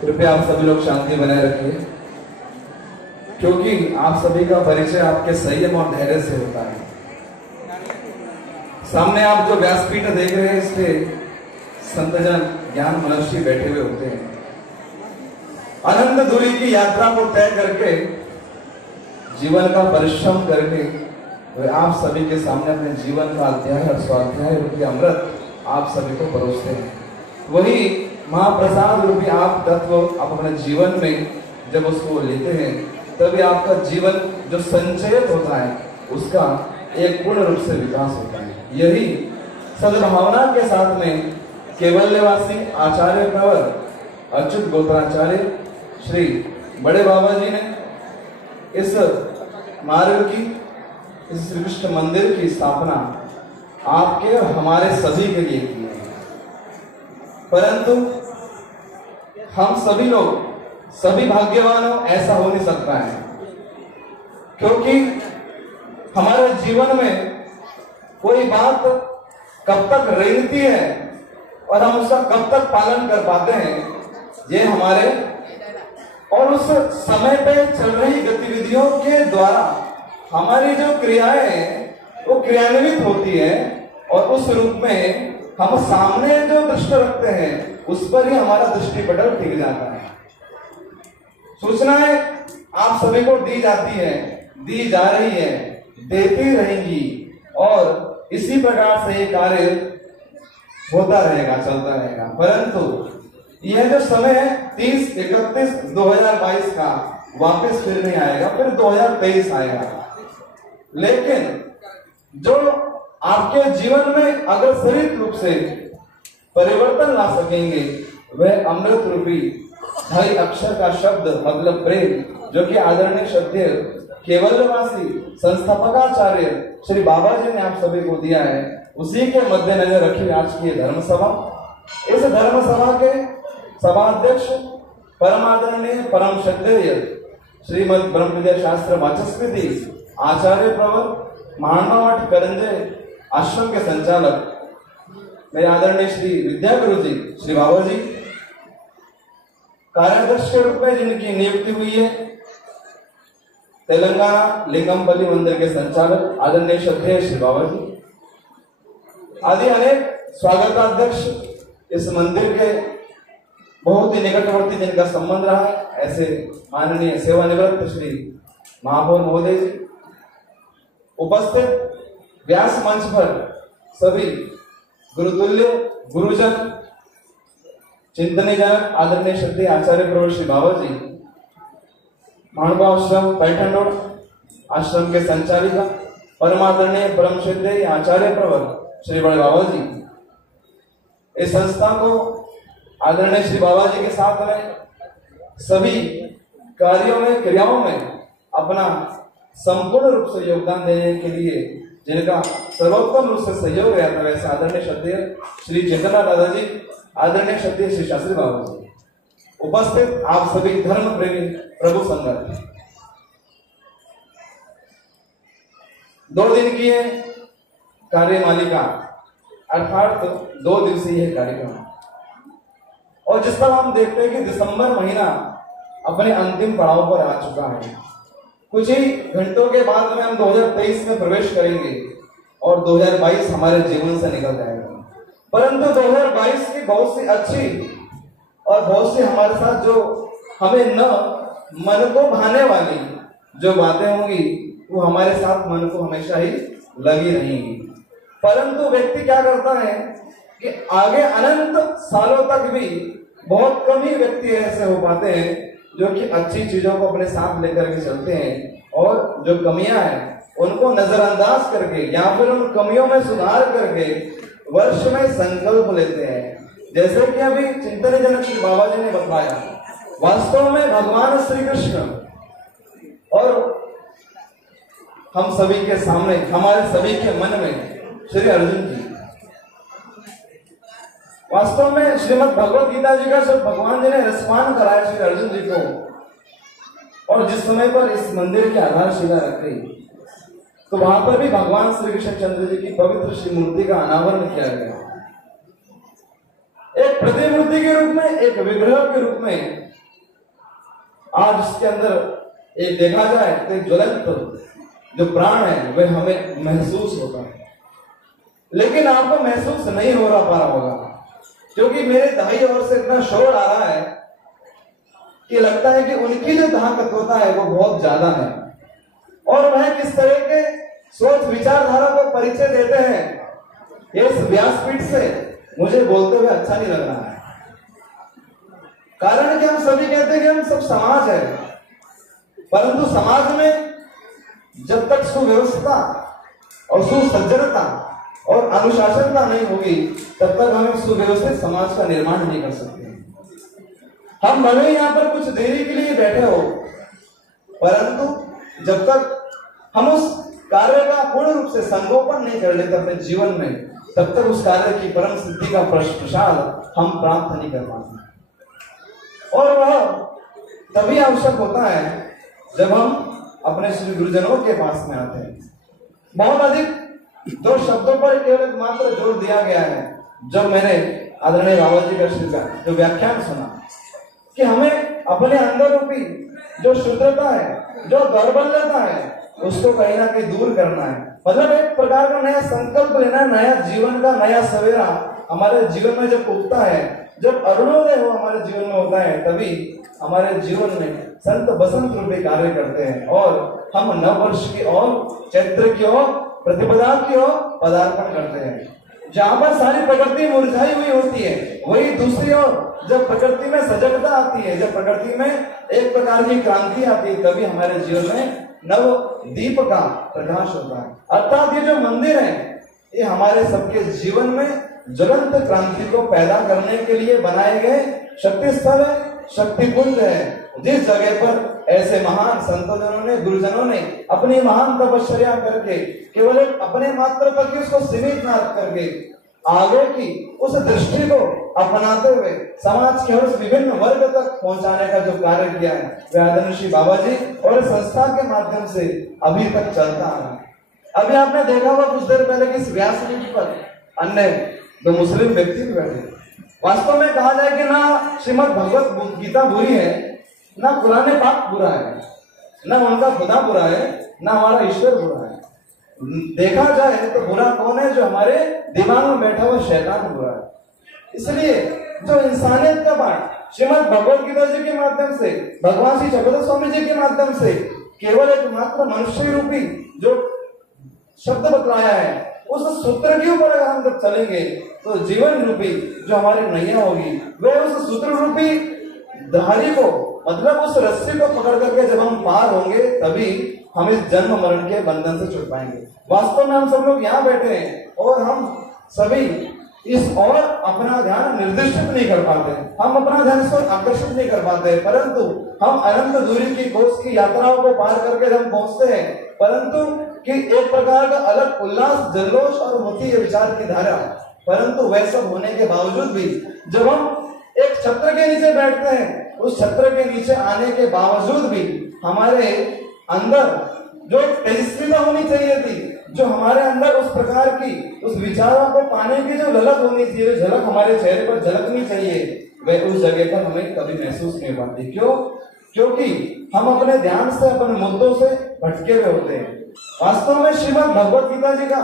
कृपया आप सभी लोग शांति बनाए रखिए, क्योंकि आप सभी का परिचय आपके संयम और धैर्य से होता है। सामने आप जो व्यासपीठ देख रहे हैं, इस पे संतजन ज्ञान मनुष्य बैठे हुए होते हैं। अनंत दूरी की यात्रा को तय करके, जीवन का परिश्रम करके वे आप सभी के सामने अपने जीवन का अध्याय और स्वाध्याय रूपी अमृत आप सभी को परोसते हैं। वही महाप्रसाद रूपी आप तत्व आप अपने जीवन में जब उसको लेते हैं, तभी आपका जीवन जो संचयित होता है उसका एक पूर्ण रूप से विकास होता है। यही सद्भावना के साथ में केवल्यवासी आचार्य प्रवर अच्युत गोत्राचार्य श्री बड़े बाबा जी ने इस मार्ग की, इस श्री कृष्ण मंदिर की स्थापना आपके और हमारे सभी के लिए की है। परंतु हम सभी लोग, सभी भाग्यवान हो ऐसा हो नहीं सकता है, क्योंकि हमारे जीवन में कोई बात कब तक रहती है और हम उसका कब तक पालन कर पाते हैं, ये हमारे और उस समय पे चल रही गतिविधियों के द्वारा हमारी जो क्रियाएं हैं वो क्रियान्वित होती है, और उस रूप में हम सामने जो दृष्टि रखते हैं उस पर ही हमारा दृष्टिपटल टिक जाता है। सूचनाएं आप सभी को दी जाती है, दी जा रही है, देती रहेंगी, और इसी प्रकार से ये कार्य होता रहेगा, चलता रहेगा। परंतु यह जो समय है 30/31/2022 का वापस फिर नहीं आएगा, फिर 2023 आएगा। लेकिन जो आपके जीवन में अगर शरीर रूप से परिवर्तन ला सकेंगे, वह अमृत रूपी हरि अक्षर का शब्द मतलब प्रेम, जो कि आदरणीय श्रद्धेय केवल्यवासी संस्थापकाचार्य श्री बाबा जी ने आप सभी को दिया है, उसी के मद्देनजर रखी आज की धर्म सभा। इस धर्म सभा के सभाध्यक्ष परम आदरणीय परम श्रद्धेय श्रीमद ब्रह्म विद्या शास्त्र वाचस्पति आचार्य प्रवर महात्मा मठ करंजे आश्रम के संचालक मेरे आदरणीय श्री विद्या गुरु जी श्री बाबा जी, कार्याध्यक्ष के रूप में जिनकी नियुक्ति हुई है तेलंगाना लिंगमपल्ली मंदिर के संचालक आदरणीय श्रद्धेय श्री बाबा जी, आदि अनेक स्वागताध्यक्ष इस मंदिर के बहुत ही निकटवर्ती जिनका संबंध रहा है, ऐसे माननीय सेवानिवृत्त श्री महापौर महोदय जी, उपस्थित व्यास मंच पर सभी गुरुतुल्य गुरुजन, चिंतनीय जन, आदरणीय श्रद्धेय आचार्य प्रवर श्री बाबा जी, माणबा आश्रम पैठन रोड आश्रम के संचालिका परमादरणीय परम श्रद्धेय आचार्य प्रवर श्री बड़े बाबा जी, इस संस्था को आदरणीय श्री बाबा जी के साथ में सभी कार्यों में, क्रियाओं में अपना संपूर्ण रूप से योगदान देने के लिए जिनका सर्वोत्तम रूप से सहयोग रहा था, वैसे आदरणीय श्रद्धेय श्री चेतना दादाजी, आदरणीय श्रद्धेय श्री शास्त्री बाबा जी, उपस्थित आप सभी धर्म प्रेमी प्रभु संगत। 2 दिन की है कार्यमालिका, अर्थात 2 दिवसीय है कार्यक्रम, और जिस पर हम देखते हैं कि दिसंबर महीना अपने अंतिम पड़ाव पर आ चुका है। कुछ ही घंटों के बाद में हम 2023 में प्रवेश करेंगे और 2022 हमारे जीवन से निकल जाएगा। परंतु 2022 की बहुत सी अच्छी और बहुत सी हमारे साथ जो हमें न मन को भाने वाली जो बातें होंगी, वो हमारे साथ मन को हमेशा ही लगी रहेंगी। परंतु व्यक्ति क्या करता है कि आगे अनंत सालों तक भी बहुत कम ही व्यक्ति ऐसे हो पाते हैं जो कि अच्छी चीजों को अपने साथ लेकर के चलते हैं, और जो कमियां हैं उनको नजरअंदाज करके या फिर उन कमियों में सुधार करके वर्ष में संकल्प लेते हैं। जैसे कि अभी चिंतन जनक श्री बाबा जी ने बताया, वास्तव में भगवान श्री कृष्ण और हम सभी के सामने, हमारे सभी के मन में श्री अर्जुन जी, वास्तव में श्रीमद् भगवत गीता जी का जब भगवान जी ने रसपान कराया श्री अर्जुन जी को, और जिस समय पर इस मंदिर की आधारशिला रख गई, तो वहां पर भी भगवान श्री कृष्ण चंद्र जी की पवित्र श्री मूर्ति का अनावरण किया गया। एक प्रतिमूर्ति के रूप में, एक विग्रह के रूप में आज इसके अंदर एक देखा जाए तो एक ज्वलंत जो प्राण है वह हमें महसूस होता है, लेकिन आपको महसूस नहीं हो रहा पा रहा होगा, क्योंकि मेरे दाई ओर से इतना शोर आ रहा है कि लगता है कि उनकी जो ताकतवता है वो बहुत ज्यादा है, और वह किस तरह के सोच विचारधारा को परिचय देते हैं इस व्यासपीठ से मुझे बोलते हुए अच्छा नहीं लग रहा है। कारण कि हम सभी कहते हैं कि हम सब समाज है, परंतु समाज में जब तक सुव्यवस्था और सुसज्जनता और अनुशासनता नहीं होगी तब तक हम सुव्यवस्थित समाज का निर्माण नहीं कर सकते। हम भले यहाँ पर कुछ देरी के लिए बैठे हो, परंतु जब तक हम उस कार्य का पूर्ण रूप से संगोपन नहीं कर लेते अपने जीवन में, तब तक उस कार्य की परम सिद्धि का प्रसाद हम प्राप्त नहीं कर पाते। और वह तभी आवश्यक होता है जब हम अपने श्री गुरुजनों के पास में आते हैं। बहुत अधिक दो शब्दों पर केवल मात्र जोर दिया गया है जब मैंने आदरणीय बाबा जी का श्री का जो व्याख्यान सुना कि हमें अपने अंदर रूपी जो शुद्धता है, जो दौर्बल्यता है, उसको कहीं ना कहीं दूर करना है। मतलब एक प्रकार का नया संकल्प लेना, नया जीवन का नया सवेरा हमारे जीवन में जब उगता है, जब अरुणोदय हो हमारे जीवन में होता है, तभी हमारे जीवन में संत बसंत रूपी कार्य करते हैं और हम नव वर्ष की ओर, चैत्र की ओर, प्रतिपदा की ओर पदार्पण करते हैं। जहाँ पर सारी प्रकृति मुरझाई हुई होती है, वही दूसरी ओर जब प्रकृति में सजगता आती है, जब प्रकृति में एक प्रकार की क्रांति आती है, तभी हमारे जीवन में नव दीप का प्रकाश होता है। अर्थात ये जो मंदिर है ये हमारे सबके जीवन में ज्वलंत क्रांति को पैदा करने के लिए बनाए गए शक्ति स्थल है, शक्ति कुंज है, जिस जगह पर ऐसे महान संतों ने, गुरुजनों ने अपनी महान तपश्चर्या करके केवल एक अपने मात्र तक ही उसको सीमित न करके आगे की उस दृष्टि को अपनाते हुए समाज के उस विभिन्न वर्ग तक पहुंचाने का जो कार्य किया है वह आदरणीय श्री बाबा जी और संस्था के माध्यम से अभी तक चलता आ रहा है। अभी आपने देखा होगा कुछ देर पहले कि इस व्यासपीठ पर अन्य दो मुस्लिम व्यक्ति भी बैठे। वास्तव में कहा जाए कि ना श्रीमद् भगवत गीता बुरी है, ना कुरान पाक बुरा है, ना उनका खुदा बुरा है, ना हमारा ईश्वर बुरा है। देखा जाए तो बुरा कौन है? जो हमारे दिमाग में बैठा हुआ शैतान बुरा है। इसलिए जो इंसानियत का पाठ श्रीमद् भगवत गीता जी के माध्यम से, भगवान श्री जगन्नाथ स्वामी जी के माध्यम से केवल एक मात्र मनुष्य रूपी जो शब्द बतलाया है, उस सूत्र के ऊपर अगर हम जब चलेंगे तो जीवन रूपी जो हमारी नैया होगी वह उस सूत्र रूपी धारी को, मतलब उस रस्सी को पकड़ करके जब हम पार होंगे तभी हम इस जन्म मरण के बंधन से छुट पाएंगे। वास्तव में हम सब लोग यहाँ बैठे हैं और हम सभी इस और अपना ध्यान निर्दिष्टित नहीं कर पाते, हम अपना ध्यान इस पर आकर्षित नहीं कर पाते, परंतु हम अनंत दूरी की कोस की यात्राओं को पार करके हम पहुंचते हैं, परंतु कि एक प्रकार का अलग उल्लास, जल्लोष और होती है विचार की धारा। परंतु वह सब होने के बावजूद भी जब हम एक छत्र के नीचे बैठते हैं, उस छत्र के नीचे आने के बावजूद भी हमारे अंदर जो एक तेजस्विता होनी चाहिए थी, जो हमारे अंदर उस प्रकार की उस विचारों को पाने की जो ललक होनी चाहिए, झलक हमारे चेहरे पर झलकनी चाहिए, वह उस जगह पर हमें कभी महसूस नहीं पाती। क्यों? क्योंकि हम अपने ध्यान से, अपने मुद्दों से भटके हुए होते हैं। वास्तव में श्रीमद् भगवत गीता जी का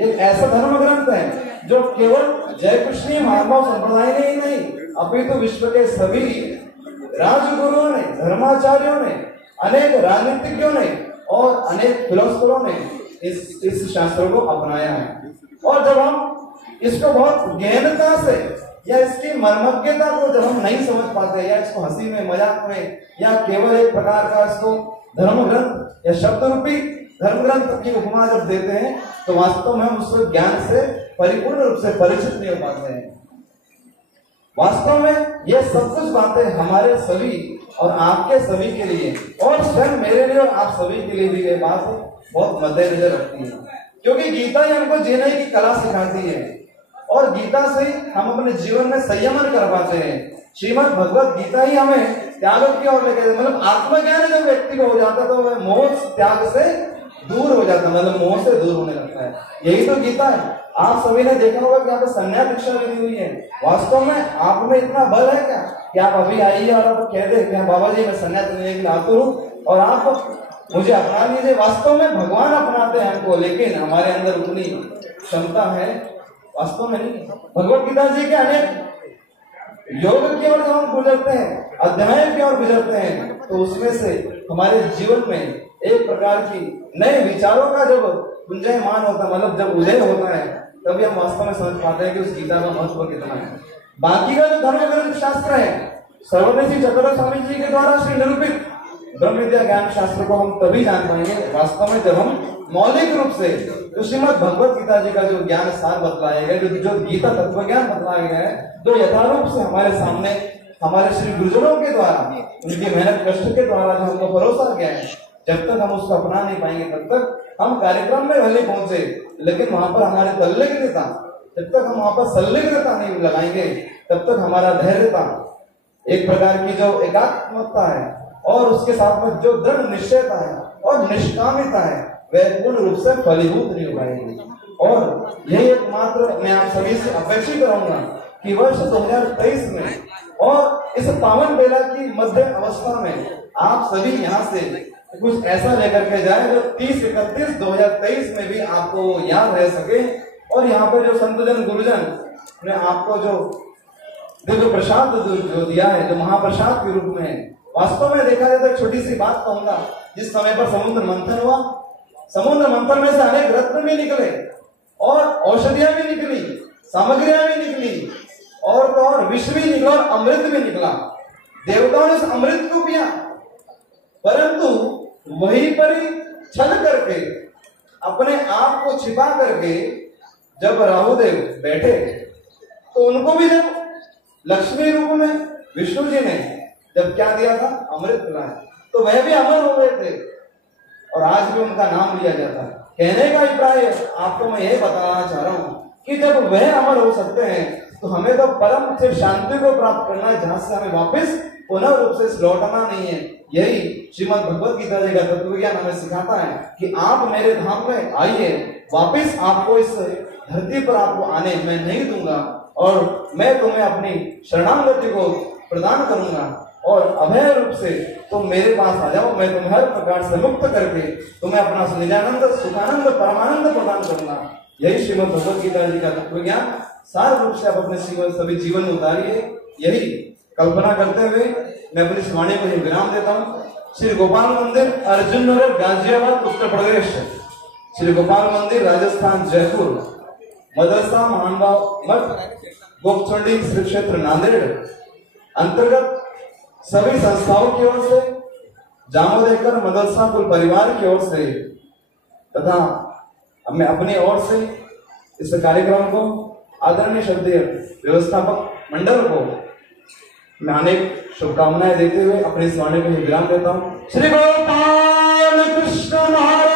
एक ऐसा धर्म ग्रंथ है जो केवल जय कृष्ण महानुभाव संप्रदाय ने ही नहीं, अपितु विश्व के सभी राजगुरुओं ने, धर्माचार्यों ने, अनेक राजनीतिज्ञों ने और अनेक फिलोसफरों ने इस शास्त्रों को अपनाया है। और जब हम इसको बहुत गहनता से या इसकी मर्मज्ञता को जब हम नहीं समझ पाते, या इसको हंसी में, मजाक में, या केवल एक प्रकार का इसको धर्म ग्रंथ या शब्द रूपी धर्म ग्रंथ की उपमा जब देते हैं, तो वास्तव में हम उस ज्ञान से परिपूर्ण रूप से परिचित नहीं हो पाते हैं। वास्तव में ये सब कुछ बातें हमारे सभी और आपके सभी के लिए, और स्वयं मेरे लिए और आप सभी के लिए भी ये बात बहुत मद्देनजर रखती है, क्योंकि गीता ही हमको जीने की कला सिखाती है और गीता से हम अपने जीवन में संयमन कर पाते हैं। श्रीमद् भगवत गीता ही हमें त्याग की ओर लेकर, मतलब आत्मज्ञान जब व्यक्ति को हो जाता है तो वह मोह त्याग से दूर हो जाता है, मतलब मोह से दूर होने लगता है। यही तो गीता है। आप सभी ने देखा होगा कि यहाँ पे संन्यास दीक्षा विधि हुई है। वास्तव में आप में इतना बल है क्या कि आप अभी आइए और आप कह दे कि बाबा जी मैं संन्यास लेने के लिए आतुर हूँ और आप मुझे अपना लीजिए। वास्तव में भगवान अपनाते हैं हमको, लेकिन हमारे अंदर उतनी क्षमता है वास्तव में नहीं। भगवत गीता जी के अनेक योग की ओर हम गुजरते हैं, अध्याय की ओर गुजरते हैं, तो उसमें से हमारे जीवन में एक प्रकार की नए विचारों का जब गुंजायमान होता है, मतलब जब उदय होता है, तभी हम वास्तव में समझ पाते हैं कि उस गीता का महत्व कितना है। बाकी का जो धर्म ग्रंथ शास्त्र है, सर्वदेशी चतुर स्वामी जी के द्वारा श्री निरूपित ब्रह्म विद्या ज्ञान शास्त्र को हम तभी जान पाएंगे वास्तव में जब हम मौलिक रूप से जो श्रीमद् भगवत गीता जी का जो ज्ञान सार बतलाया गया, जो गीता तत्व ज्ञान बतलाया गया है, जो यथारूप से हमारे सामने हमारे श्री गुरुजनों के द्वारा उनकी मेहनत कष्ट के द्वारा जो हमको परोसा गया है, जब तक हम उसको अपना नहीं पाएंगे तब तक हम कार्यक्रम में भले पहुंचे, लेकिन वहां पर हमारे तल्लीनता, जब तक हम वहां पर संलिग्नता नहीं लगाएंगे तब तक हमारा धैर्यता, एक प्रकार की जो एकात्मकता है और उसके साथ में जो दृढ़ निश्चयता है और निष्कामिता है, वह पूर्ण रूप से फलीभूत नहीं हो पाएगी। और यही एकमात्र मैं आप सभी से अपेक्षित रहूंगा कि वर्ष 2023 में और इस पावन बेला की मध्य अवस्था में आप सभी यहाँ से कुछ ऐसा लेकर के जाए जो 30-31-2023 में भी आपको याद रह सके। और यहाँ पर जो संतजन गुरुजन ने आपको जो दिव्य प्रसाद जो दिया है, जो महाप्रसाद के रूप में, वास्तव में देखा जाए तो एक छोटी सी बात कहूंगा, जिस समय पर समुद्र मंथन हुआ, समुद्र मंथन में से अनेक रत्न भी निकले और औषधियां भी निकली, सामग्रियां भी निकली और तो और विष भी निकला और अमृत भी निकला। देवताओं ने उस अमृत को पिया, परंतु वहीं पर ही छल करके अपने आप को छिपा करके जब राहुदेव बैठे तो उनको भी जब लक्ष्मी रूप में विष्णु जी ने जब क्या दिया था, अमृत पिलाया, तो वह भी अमर हो गए थे और आज भी उनका नाम लिया जाता है। कहने का अभिप्राय आपको मैं यह बताना चाह रहा हूँ कि जब वह अमर हो सकते हैं तो हमें तो परम से शांति को प्राप्त करना है, जहां से हमें वापस पुनः रूप से लौटना नहीं है। यही श्रीमद् भगवत गीता जी का तत्व ज्ञान हमें सिखाता है कि आप मेरे धाम में आइए, वापिस आपको इस धरती पर आपको आने मैं नहीं दूंगा और मैं तुम्हें अपनी शरणागति को प्रदान करूंगा और अभय रूप से तुम मेरे पास आ जाओ, मैं तुम्हें हर प्रकार से मुक्त करके तुम्हें अपना निजानंद सुखानंद परमानंद प्रदान करूंगा। यही श्रीमद् भगवत गीता जी का तत्व ज्ञान सार रूप से आप अपने सभी जीवन में उतारिए। यही कल्पना करते हुए मैं अपनी वाणी को विराम देता हूँ। श्री गोपाल मंदिर, अर्जुन नगर, गाजियाबाद, उत्तर प्रदेश। श्री गोपाल मंदिर, राजस्थान, जयपुर। मदरसा महानुभाव मठ, गोपचंडी श्री क्षेत्र, नांदेड़ अंतर्गत सभी संस्थाओं की ओर से, जामोदेकर मदरसा कुल परिवार की ओर से तथा मैं अपनी ओर से इस कार्यक्रम को आदरणीय श्रद्धेय व्यवस्थापक मंडल को मैं अनेक शुभकामनाएं देते हुए अपनी इस वाणी को विराम देता हूँ। श्री गोपाल कृष्ण महाराज।